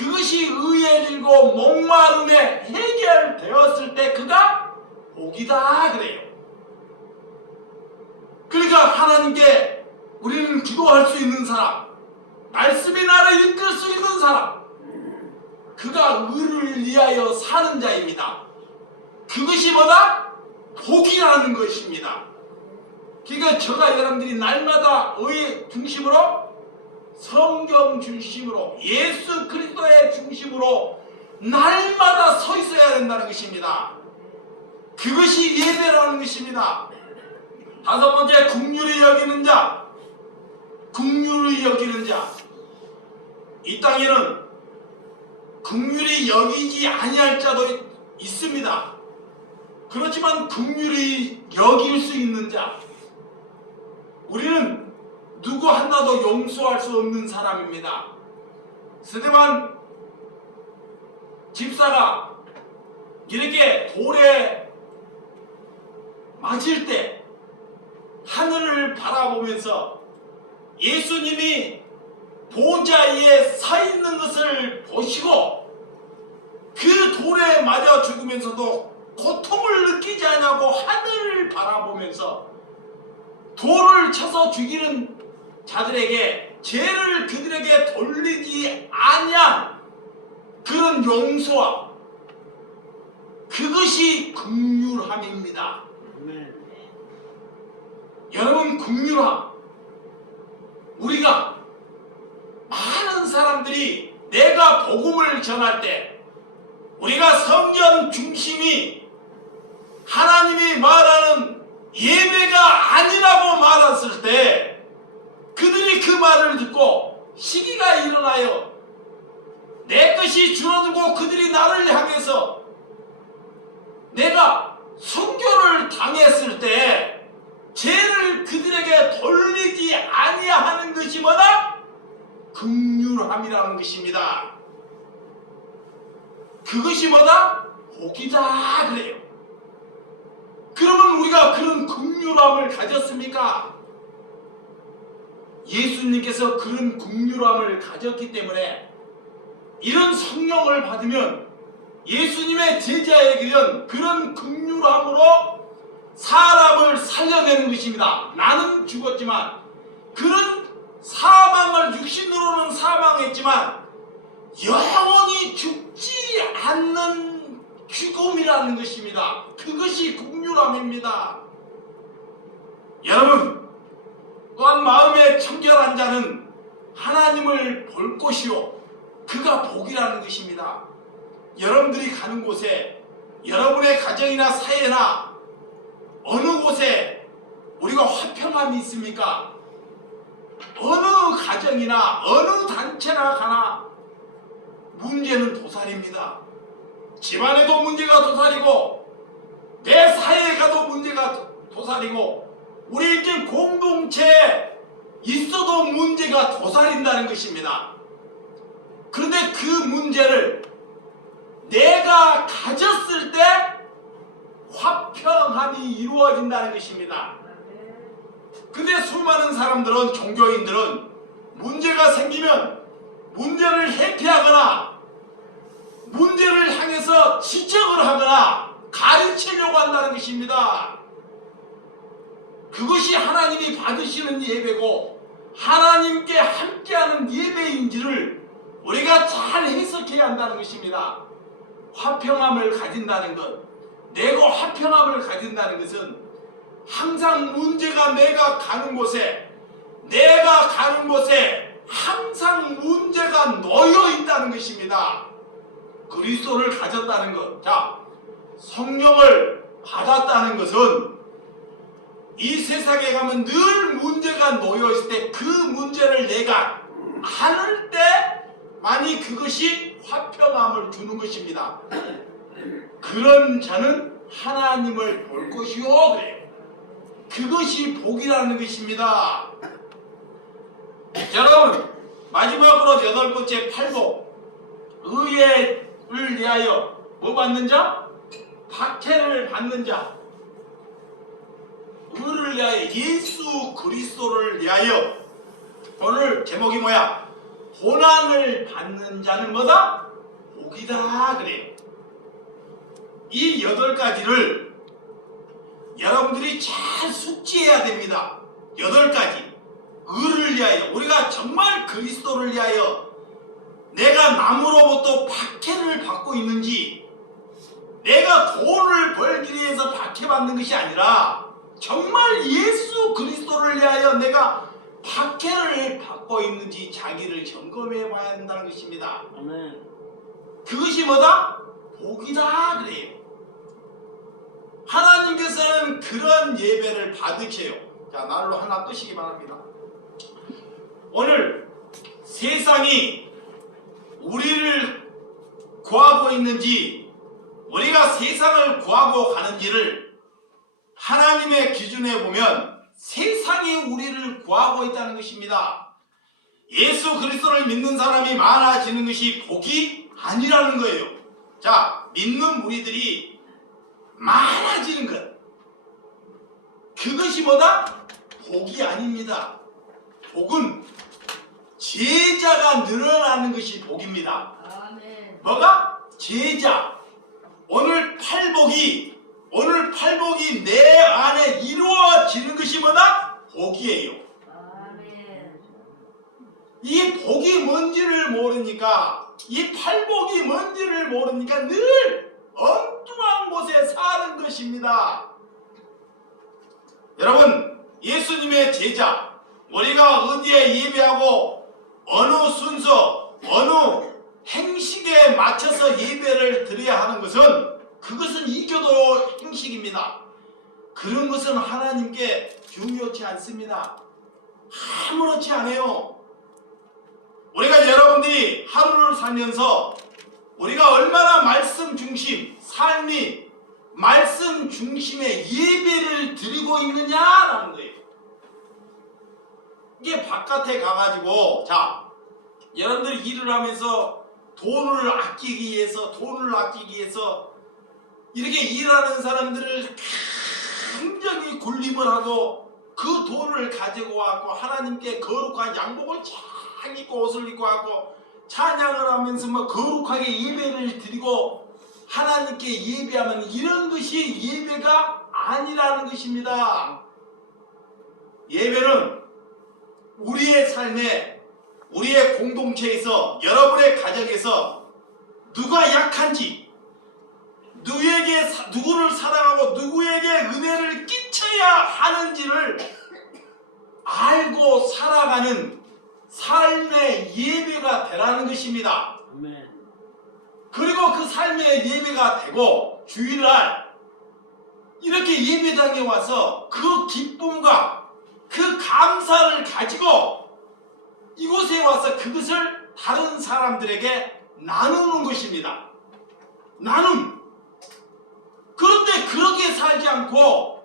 그것이 의해지고 목마름에 해결되었을 때 그가 복이다 그래요. 그러니까 하나님께 우리는 기도할 수 있는 사람, 말씀이 나를 이끌 수 있는 사람, 그가 의를 위하여 사는 자입니다. 그것이 뭐다? 복이라는 것입니다. 그러니까 저가 여러분들이 날마다 의 중심으로, 성경 중심으로, 예수 그리스도의 중심으로 날마다 서 있어야 된다는 것입니다. 그것이 예배라는 것입니다. 다섯 번째, 긍휼히 여기는 자. 긍휼히 여기는 자. 이 땅에는 긍휼히 여기지 아니할 자도 있습니다. 그렇지만 긍휼히 여길 수 있는 자, 우리는 누구 하나도 용서할 수 없는 사람입니다. 스데반 집사가 이렇게 돌에 맞을 때 하늘을 바라보면서 예수님이 보좌 위에 서 있는 것을 보시고 그 돌에 맞아 죽으면서도 고통을 느끼지 않냐고 하늘을 바라보면서 돌을 쳐서 죽이는 자들에게 죄를 그들에게 돌리지 아니한 그런 용서와, 그것이 긍휼함입니다. 여러분, 긍휼함, 우리가 많은 사람들이 내가 복음을 전할 때 우리가 성경 중심이 하나님이 말하는 예배가 아니라고 말했을 때 그들이 그 말을 듣고 시기가 일어나요. 내 것이 줄어들고 그들이 나를 향해서 내가 순교를 당했을 때 죄를 그들에게 돌리지 아니하는 것이 뭐다? 긍휼함이라는 것입니다. 그것이 뭐다? 복이다 그래요. 그러면 우리가 그런 긍휼함을 가졌습니까? 예수님께서 그런 긍휼함을 가졌기 때문에 이런 성령을 받으면 예수님의 제자에게는 그런 긍휼함으로 사람을 살려내는 것입니다. 나는 죽었지만 그런 사망을 육신으로는 사망했지만 영원히 죽지 않는 죽음이라는 것입니다. 그것이 긍휼함입니다. 여러분, 또한 마음에 청결한 자는 하나님을 볼 것이요 그가 복이라는 것입니다. 여러분들이 가는 곳에, 여러분의 가정이나 사회나 어느 곳에 우리가 화평함이 있습니까? 어느 가정이나 어느 단체나 가나 문제는 도살입니다. 집안에도 문제가 도살이고 내 사회에 가도 문제가 도살이고 우리 이렇게 공동체에 있어도 문제가 도살인다는 것입니다. 그런데 그 문제를 내가 가졌을 때 화평함이 이루어진다는 것입니다. 근데 수많은 사람들은, 종교인들은 문제가 생기면 문제를 회피하거나 문제를 향해서 지적을 하거나 가르치려고 한다는 것입니다. 그것이 하나님이 받으시는 예배고 하나님께 함께하는 예배인지를 우리가 잘 해석해야 한다는 것입니다. 화평함을 가진다는 것, 내가 화평함을 가진다는 것은 항상 문제가 내가 가는 곳에 항상 문제가 놓여 있다는 것입니다. 그리스도를 가졌다는 것, 자, 성령을 받았다는 것은 이 세상에 가면 늘 문제가 놓여 있을 때 그 문제를 내가 안을 때만이 그것이 화평함을 주는 것입니다. 그런 자는 하나님을 볼 것이요 그래요. 그것이 복이라는 것입니다. 여러분, 마지막으로 여덟 번째 팔복, 의를 위하여 뭐 받는 자? 박해를 받는 자. 의를 위하여, 예수 그리스도를 위하여. 오늘 제목이 뭐야? 고난을 받는 자는 뭐다? 복이다 그래요. 이 8가지를 여러분들이 잘 숙지해야 됩니다. 8가지. 의를 위하여, 우리가 정말 그리스도를 위하여 내가 남으로부터 박해를 받고 있는지, 내가 돈을 벌기 위해서 박해받는 것이 아니라 정말 예수 그리스도를 위하여 내가 박해를 받고 있는지 자기를 점검해 봐야 한다는 것입니다. 아멘. 그것이 뭐다? 복이다 그래요. 하나님께서는 그런 예배를 받으세요. 자, 날로 하나 끄시기 바랍니다. 오늘 세상이 우리를 구하고 있는지, 우리가 세상을 구하고 가는지를 하나님의 기준에 보면 세상이 우리를 구하고 있다는 것입니다. 예수 그리스도를 믿는 사람이 많아지는 것이 복이 아니라는 거예요. 자, 믿는 무리들이 많아지는 것, 그것이 뭐다? 복이 아닙니다. 복은 제자가 늘어나는 것이 복입니다. 아멘. 뭐가? 제자. 오늘 팔복이 내 안에 이루어지는 것이 뭐다? 복이에요. 아멘. 이 복이 뭔지를 모르니까, 이 팔복이 뭔지를 모르니까 늘 엉뚱한 곳에 사는 것입니다. 여러분, 예수님의 제자, 우리가 어디에 예배하고 어느 순서, 어느 행식에 맞춰서 예배를 드려야 하는 것은, 그것은 이교도 행식입니다. 그런 것은 하나님께 중요치 않습니다. 아무렇지 않아요. 우리가 여러분들이 하루를 살면서 우리가 얼마나 말씀 중심, 삶이 말씀 중심의 예배를 드리고 있느냐라는 거예요. 이게 바깥에 가가지고, 자, 여러분들이 일을 하면서 돈을 아끼기 위해서 이렇게 일하는 사람들을 굉장히 굴림을 하고 그 돈을 가지고 와서 하나님께 거룩한 양복을 잘 입고 옷을 입고 하고 찬양을 하면서 뭐 거룩하게 예배를 드리고 하나님께 예배하면, 이런 것이 예배가 아니라는 것입니다. 예배는 우리의 삶에, 우리의 공동체에서, 여러분의 가정에서 누가 약한지, 누구를 사랑하고 누구에게 은혜를 끼쳐야 하는지를 알고 살아가는 삶의 예배가 되라는 것입니다. 아멘. 그리고 그 삶의 예배가 되고 주일날 이렇게 예배당에 와서 그 기쁨과 그 감사를 가지고 이곳에 와서 그것을 다른 사람들에게 나누는 것입니다. 나눔. 그런데 그렇게 살지 않고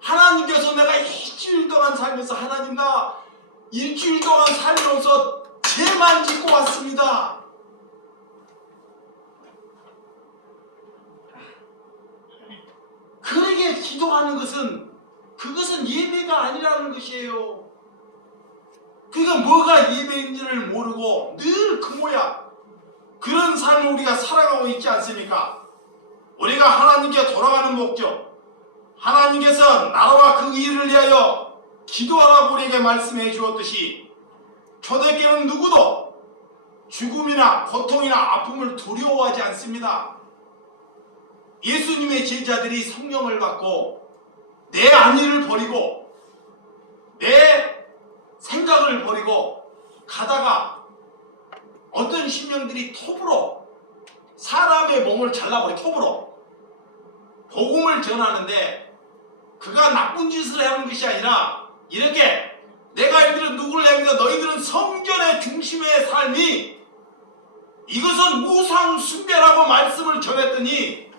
하나님께서 내가 일주일 동안 살면서, 하나님 나 일주일 동안 살면서 죄만 짓고 왔습니다. 그렇게 기도하는 것은, 그것은 예배가 아니라는 것이에요. 그러니까 뭐가 예배인지를 모르고 늘 그 모양, 그런 삶을 우리가 살아가고 있지 않습니까? 우리가 하나님께 돌아가는 목적, 하나님께서 나라와 그 일을 위하여 기도하라고 우리에게 말씀해 주었듯이, 초대교회는 누구도 죽음이나 고통이나 아픔을 두려워하지 않습니다. 예수님의 제자들이 성령을 받고 내 안위를 버리고 내 생각을 버리고 가다가 어떤 신령들이 톱으로 사람의 몸을 잘라버려, 톱으로 복음을 전하는데, 그가 나쁜 짓을 하는 것이 아니라 이렇게, 내가 이들은 누구를 향해서 너희들은 성전의 중심의 삶이, 이것은 우상 숭배라고 말씀을 전했더니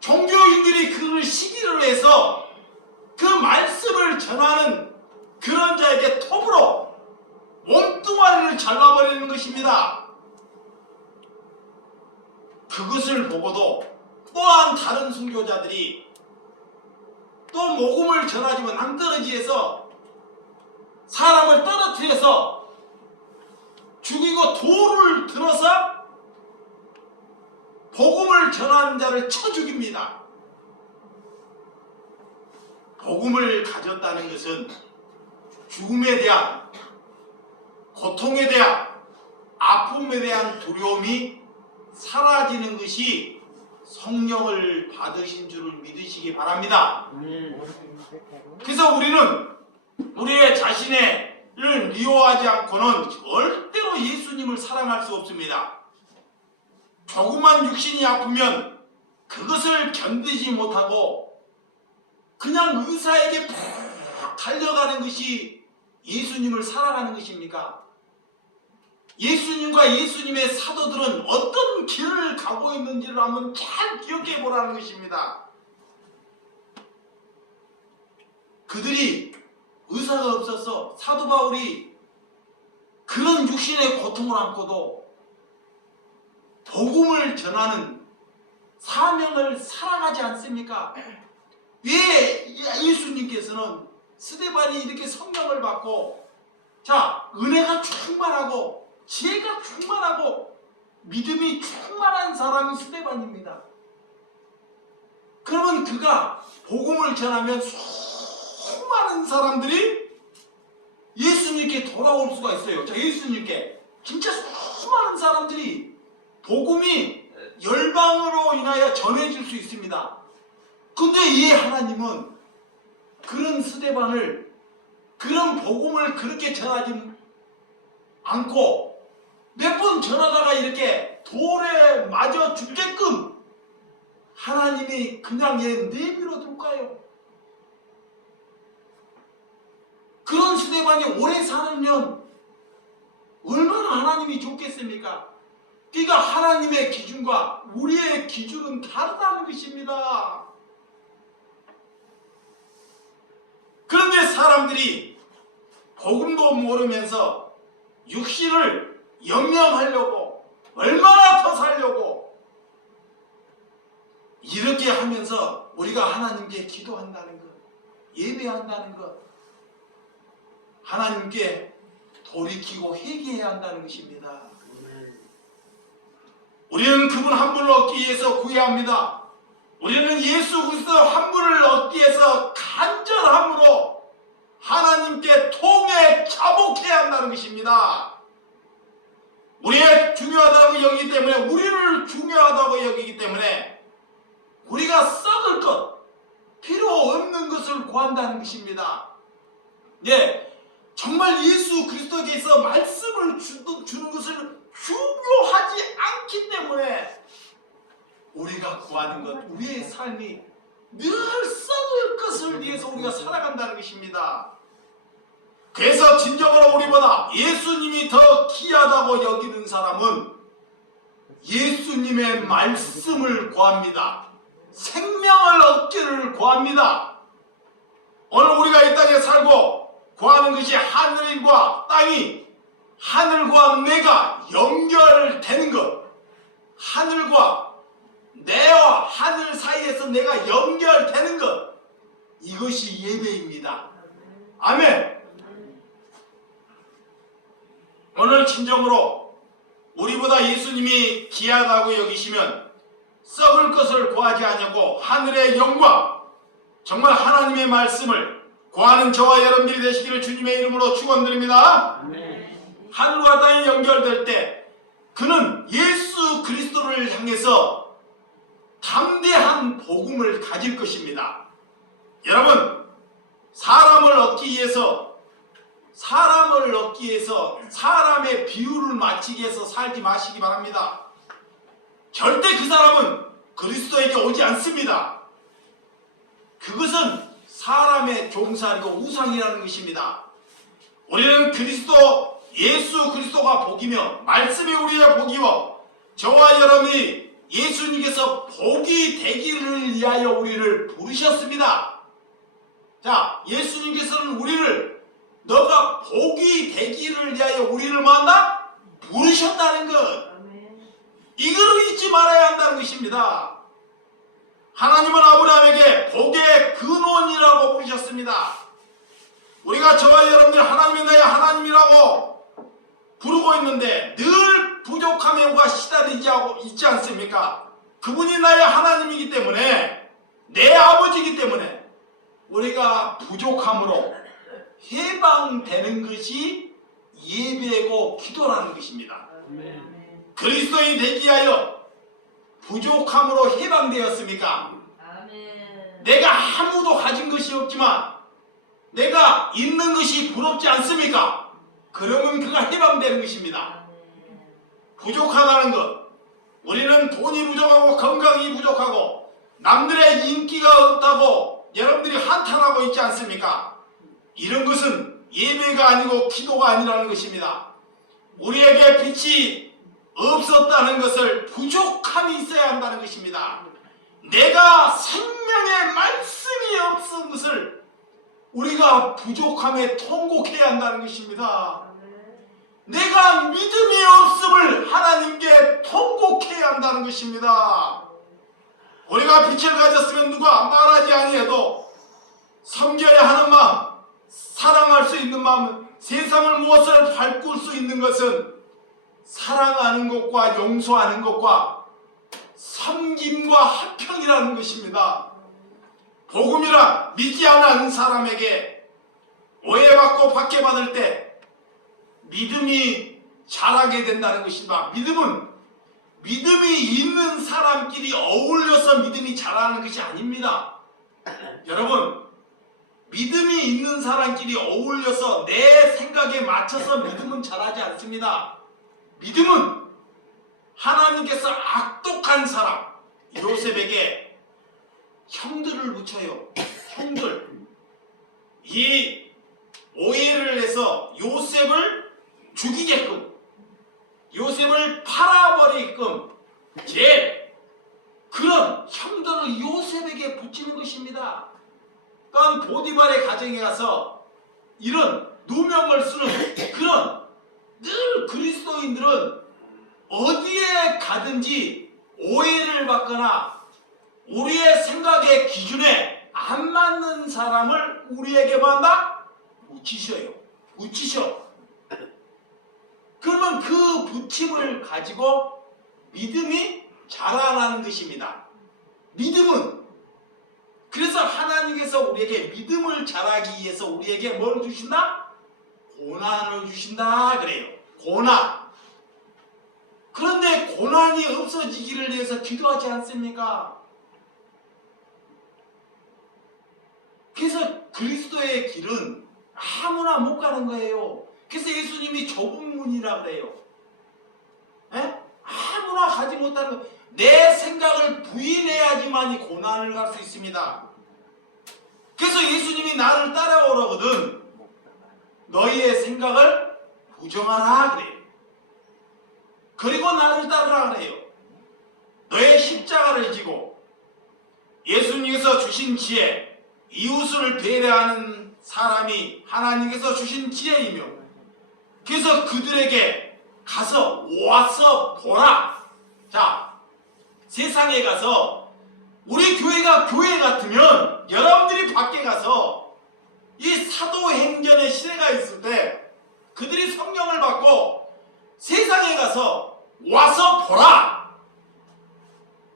종교인들이 그를 시기를 해서 그 말씀을 전하는 그런 자에게 톱으로 몸뚱아리를 잘라버리는 것입니다. 그것을 보고도 또한 다른 순교자들이 또 복음을 전하지만 낭떠러지에서 사람을 떨어뜨려서 죽이고 돌을 들어서 복음을 전하는 자를 쳐 죽입니다. 복음을 가졌다는 것은 죽음에 대한, 고통에 대한, 아픔에 대한 두려움이 사라지는 것이 성령을 받으신 줄을 믿으시기 바랍니다. 그래서 우리는 우리의 자신을 미워하지 않고는 절대로 예수님을 사랑할 수 없습니다. 조그만 육신이 아프면 그것을 견디지 못하고 그냥 의사에게 푹 달려가는 것이 예수님을 사랑하는 것입니까? 예수님과 예수님의 사도들은 어떤 길을 가고 있는지를 한번 잘 기억해 보라는 것입니다. 그들이 의사가 없어서 사도 바울이 그런 육신의 고통을 안고도 복음을 전하는 사명을 사랑하지 않습니까? 왜 예수님께서는 스데반이 이렇게 성령을 받고, 자, 은혜가 충만하고 지혜가 충만하고 믿음이 충만한 사람이 스데반입니다. 그러면 그가 복음을 전하면 수많은 사람들이 예수님께 돌아올 수가 있어요. 자, 예수님께 진짜 수많은 사람들이 복음이 열방으로 인하여 전해질 수 있습니다. 근데 이 하나님은 그런 스데반을, 그런 복음을 그렇게 전하지 않고 몇 번 전하다가 이렇게 돌에 맞아 죽게끔 하나님이 그냥 얘 내버려 둘까요? 그런 스데반이 오래 살면 얼마나 하나님이 좋겠습니까? 그러니까 하나님의 기준과 우리의 기준은 다르다는 것입니다. 그런데 사람들이 복음도 모르면서 육신을 영영하려고, 얼마나 더 살려고 이렇게 하면서 우리가 하나님께 기도한다는 것, 예배한다는 것, 하나님께 돌이키고 회개해야 한다는 것입니다. 우리는 그분 한 분을 얻기 위해서 구해야 합니다. 우리는 예수 그리스도 한 분을 얻기 위해서 간절함으로 하나님께 통해 자복해야 한다는 것입니다. 우리의 중요하다고 여기기 때문에, 우리를 중요하다고 여기기 때문에 우리가 썩을 것, 필요 없는 것을 구한다는 것입니다. 예, 정말 예수 그리스도께서 말씀을 주는 것을 중요하지 않기 때문에 우리가 구하는 것, 우리의 삶이 늘 썩을 것을 위해서 우리가 살아간다는 것입니다. 그래서 진정으로 우리보다 예수님이 더 귀하다고 여기는 사람은 예수님의 말씀을 구합니다. 생명을 얻기를 구합니다. 오늘 우리가 이 땅에 살고 구하는 것이 하늘과 땅이, 하늘과 내가 연결되는 것, 하늘과 내와 하늘 사이에서 내가 연결되는 것, 이것이 예배입니다. 아멘. 오늘 진정으로 우리보다 예수님이 귀하다고 여기시면 썩을 것을 구하지 않냐고 하늘의 영광, 정말 하나님의 말씀을 구하는 저와 여러분들이 되시기를 주님의 이름으로 축원드립니다. 하늘과 땅이 연결될 때 그는 예수 그리스도를 향해서 담대한 복음을 가질 것입니다. 여러분, 사람을 얻기 위해서 사람의 비율을 맞추기 위해서 살지 마시기 바랍니다. 절대 그 사람은 그리스도에게 오지 않습니다. 그것은 사람의 종살이고 우상이라는 것입니다. 우리는 그리스도, 예수 그리스도가 복이며 말씀이 우리의 복이요, 저와 여러분이 예수님께서 복이 되기를 위하여 우리를 부르셨습니다. 자, 예수님께서는 우리를, 너가 복이 되기를 위하여 우리를 만나 부르셨다는 것, 이걸 잊지 말아야 한다는 것입니다. 하나님은 아브라함에게 복의 근원이라고 부르셨습니다. 우리가 저와 여러분들 하나님이 나의 하나님이라고 부르고 있는데 늘 부족함에 우리가 시달리지 있지 않습니까? 그분이 나의 하나님이기 때문에, 내 아버지이기 때문에 우리가 부족함으로 해방되는 것이 예배고 기도라는 것입니다. 그리스도인 되기 위하여 부족함으로 해방되었습니까? 아멘. 내가 아무도 가진 것이 없지만 내가 있는 것이 부럽지 않습니까? 그러면 그가 해방되는 것입니다. 아멘. 부족하다는 것, 우리는 돈이 부족하고 건강이 부족하고 남들의 인기가 없다고 여러분들이 한탄하고 있지 않습니까? 이런 것은 예배가 아니고 기도가 아니라는 것입니다. 우리에게 빛이 없었다는 것을 부족함이 있어야 한다는 것입니다. 내가 생명의 말씀이 없은 것을 우리가 부족함에 통곡해야 한다는 것입니다. 아멘. 내가 믿음이 없음을 하나님께 통곡해야 한다는 것입니다. 우리가 빛을 가졌으면 누가 말하지 아니해도 섬겨야 하는 마음, 사랑할 수 있는 마음, 세상을 무엇을 바꿀 수 있는 것은 사랑하는 것과 용서하는 것과 섬김과 화평이라는 것입니다. 복음이란 믿지 않은 사람에게 오해받고 박해받을 때 믿음이 자라게 된다는 것입니다. 믿음은 믿음이 있는 사람끼리 어울려서 믿음이 자라는 것이 아닙니다. 여러분, 믿음이 있는 사람끼리 어울려서 내 생각에 맞춰서 믿음은 자라지 않습니다. 믿음은 하나님께서 악독한 사람 요셉에게 형들을 붙여요. 형들. 이 오해를 해서 요셉을 죽이게끔, 요셉을 팔아버리게끔 그런 형들을 요셉에게 붙이는 것입니다. 그러니까 보디발의 가정에 가서 이런 누명을 쓰는 그런, 늘 그리스도인들은 어디에 가든지 오해를 받거나 우리의 생각의 기준에 안 맞는 사람을 우리에게만 다 붙이셔. 그러면 그 붙임을 가지고 믿음이 자라나는 것입니다. 믿음은, 그래서 하나님께서 우리에게 믿음을 자라기 위해서 우리에게 뭘 주신다? 고난을 주신다 그래요. 고난. 그런데 고난이 없어지기를 위해서 기도하지 않습니까? 그래서 그리스도의 길은 아무나 못 가는 거예요. 그래서 예수님이 좁은 문이라 그래요. 에? 아무나 가지 못하는 거. 내 생각을 부인해야지만이 고난을 갈 수 있습니다. 그래서 예수님이 나를 따라오라거든 너희의 생각을 부정하라 그래요. 그리고 나를 따르라 그래요. 너의 십자가를 지고 예수님께서 주신 지혜, 이웃을 배려하는 사람이 하나님께서 주신 지혜이며, 그래서 그들에게 와서 보라. 자, 세상에 가서 우리 교회가 교회 같으면 여러분들이 밖에 가서 이 사도행전의 시대가 있을 때 그들이 성령을 받고 세상에 가서 와서 보라.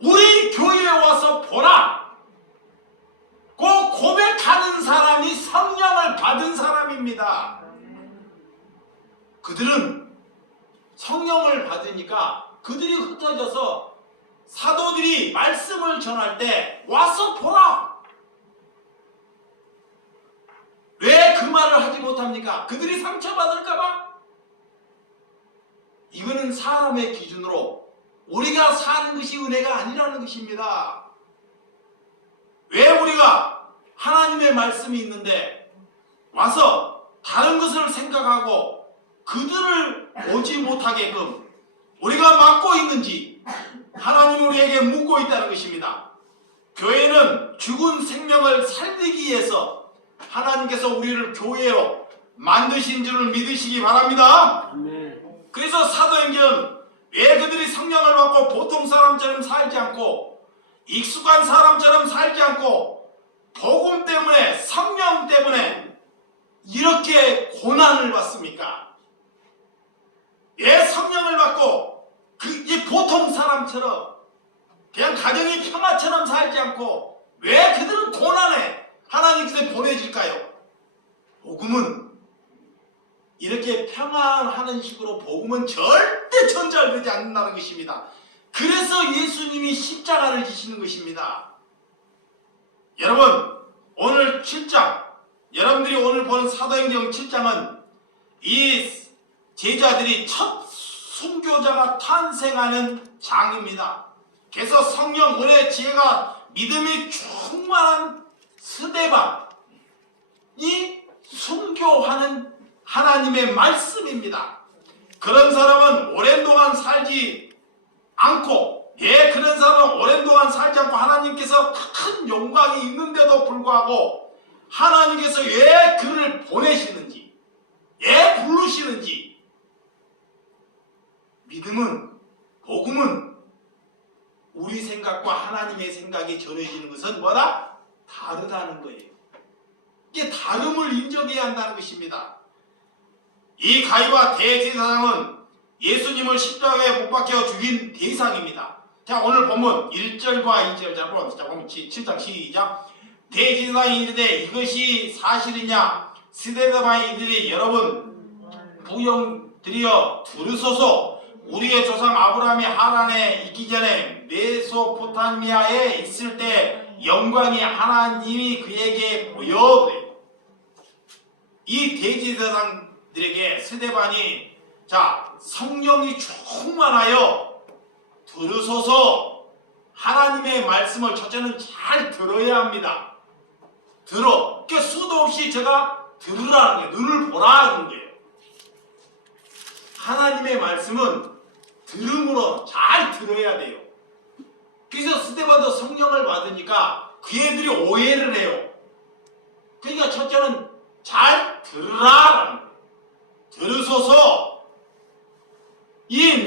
우리 교회에 와서 보라. 꼭 고백하는 사람이 성령을 받은 사람입니다. 그들은 성령을 받으니까 그들이 흩어져서 사도들이 말씀을 전할 때 와서 보라. 왜 그 말을 하지 못합니까? 그들이 상처받을까봐? 이거는 사람의 기준으로 우리가 사는 것이 은혜가 아니라는 것입니다. 왜 우리가 하나님의 말씀이 있는데 와서 다른 것을 생각하고 그들을 오지 못하게끔 우리가 막고 있는지 하나님 우리에게 묻고 있다는 것입니다. 교회는 죽은 생명을 살리기 위해서 하나님께서 우리를 교회로 만드신 줄을 믿으시기 바랍니다. 그래서 사도행전 왜 그들이 성령을 받고 보통 사람처럼 살지 않고 익숙한 사람처럼 살지 않고 복음 때문에 성령 때문에 이렇게 고난을 받습니까? 성령을 받고 이 보통 사람처럼 그냥 가정의 평화처럼 살지 않고 왜 그들은 고난에 하나님께서 보내질까요? 복음은 이렇게 평안하는 식으로 복음은 절대 전달되지 않는다는 것입니다. 그래서 예수님이 십자가를 지시는 것입니다. 여러분, 오늘 7장, 여러분들이 오늘 보는 사도행전 7장은 이 제자들이 첫 순교자가 탄생하는 장입니다. 그래서 성령 은혜 지혜가 믿음이 충만한 스데반이 순교하는 하나님의 말씀입니다. 그런 사람은 오랜 동안 살지 않고, 그런 사람은 오랜 동안 살지 않고 하나님께서 큰 영광이 있는데도 불구하고 하나님께서 왜 그를 보내시는지, 왜 부르시는지, 믿음은, 복음은 우리 생각과 하나님의 생각이 전해지는 것은 뭐다? 다르다는 거예요. 이게 다름을 인정해야 한다는 것입니다. 이 가이와 대제사장은 예수님을 십자가에 못 박혀 죽인 대상입니다. 자, 오늘 본문 1절과 2절 자 보면 7장 시작. 대제사장이 이르되 이것이 사실이냐? 스데반이 이르되 여러분 부영드려 들으소서. 우리의 조상 아브라함이 하란에 있기 전에 메소포타미아에 있을 때 영광이 하나님이 그에게 보여. 이 대제사장들에게 스데반이 성령이 충만하여 들으소서. 하나님의 말씀을 첫째는 잘 들어야 합니다. 그러니까 수도 없이 제가 들으라는 거예요. 눈을 보라는 거예요. 하나님의 말씀은 들음으로 잘 들어야 돼요. 그래서 스데반도 성령을 받으니까 그 애들이 오해를 해요.